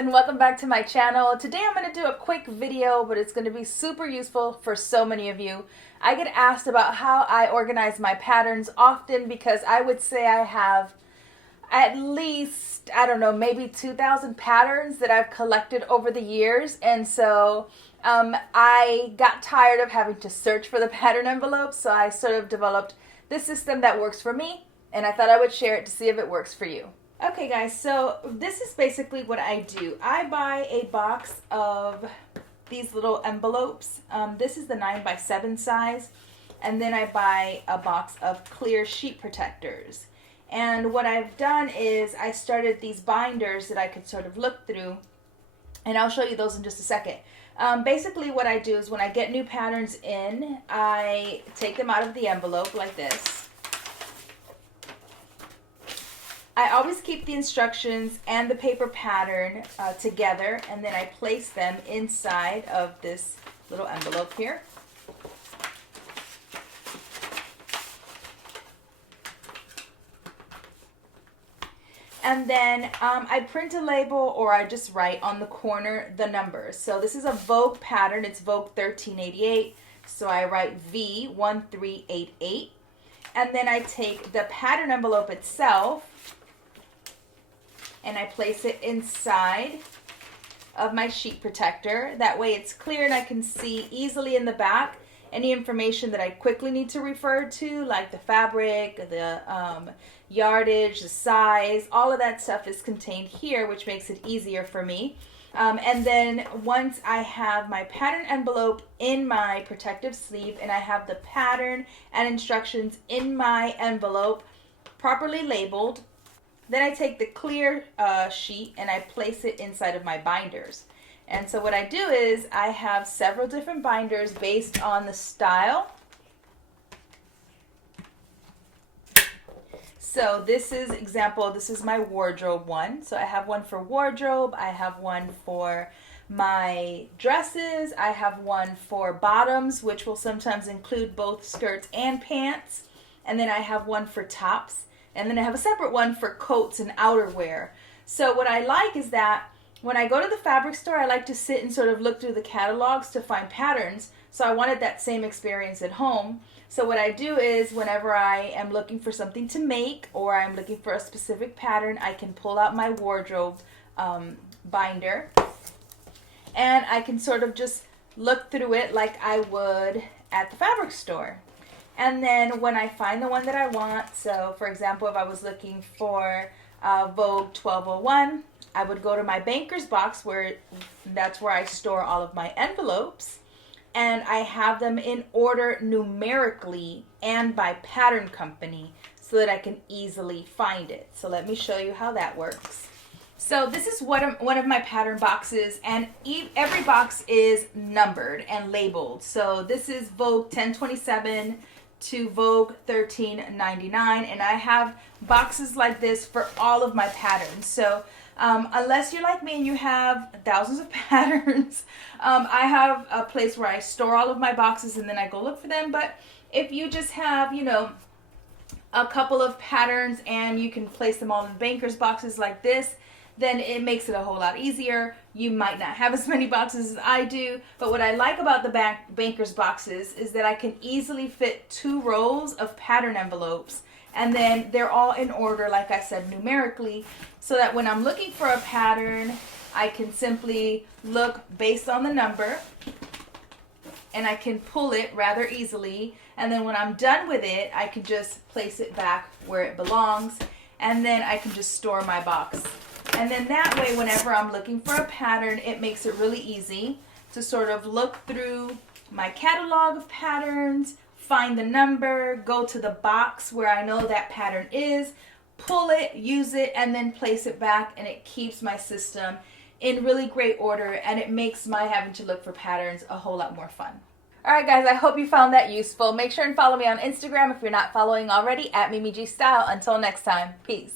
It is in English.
and welcome back to my channel. Today I'm going to do a quick video, but it's going to be super useful for so many of you. I get asked about how I organize my patterns often because I would say I have at least, I don't know, maybe 2,000 patterns that I've collected over the years. And so I got tired of having to search for the pattern envelopes, so I sort of developed this system that works for me, and I thought I would share it to see if it works for you. Okay guys, so this is basically what I do. I buy a box of these little envelopes. This is the 9x7 size. And then I buy a box of clear sheet protectors. And what I've done is I started these binders that I could sort of look through. And I'll show you those in just a second. Basically what I do is when I get new patterns in, I take them out of the envelope like this. I always keep the instructions and the paper pattern together, and then I place them inside of this little envelope here. And then I print a label, or I just write on the corner the numbers. So this is a Vogue pattern. It's Vogue 1388. So I write V1388. And then I take the pattern envelope itself and I place it inside of my sheet protector. That way it's clear and I can see easily in the back any information that I quickly need to refer to, like the fabric, the yardage, the size, all of that stuff is contained here, which makes it easier for me. And then once I have my pattern envelope in my protective sleeve and I have the pattern and instructions in my envelope properly labeled, then I take the clear sheet and I place it inside of my binders. And so what I do is I have several different binders based on the style. So this is example, this is my wardrobe one. So I have one for wardrobe, I have one for my dresses, I have one for bottoms, which will sometimes include both skirts and pants. And then I have one for tops. And then I have a separate one for coats and outerwear. So what I like is that when I go to the fabric store, I like to sit and sort of look through the catalogs to find patterns. So I wanted that same experience at home. So what I do is whenever I am looking for something to make or I'm looking for a specific pattern, I can pull out my wardrobe binder and I can sort of just look through it like I would at the fabric store. And then when I find the one that I want, so for example, if I was looking for Vogue 1201, I would go to my banker's box that's where I store all of my envelopes. And I have them in order numerically and by pattern company so that I can easily find it. So let me show you how that works. So this is one of my pattern boxes, and every box is numbered and labeled. So this is Vogue 1027 to Vogue 1399, and I have boxes like this for all of my patterns. So unless you're like me and you have thousands of patterns, I have a place where I store all of my boxes and then I go look for them. But if you just have, you know, a couple of patterns and you can place them all in banker's boxes like this, then it makes it a whole lot easier. You might not have as many boxes as I do, but what I like about the banker's boxes is that I can easily fit 2 rows of pattern envelopes, and then they're all in order, like I said, numerically, so that when I'm looking for a pattern, I can simply look based on the number, and I can pull it rather easily, and then when I'm done with it, I can just place it back where it belongs, and then I can just store my box. And then that way, whenever I'm looking for a pattern, it makes it really easy to sort of look through my catalog of patterns, find the number, go to the box where I know that pattern is, pull it, use it, and then place it back, and it keeps my system in really great order, and it makes my having to look for patterns a whole lot more fun. Alright guys, I hope you found that useful. Make sure and follow me on Instagram if you're not following already, at Mimi G Style. Until next time, peace.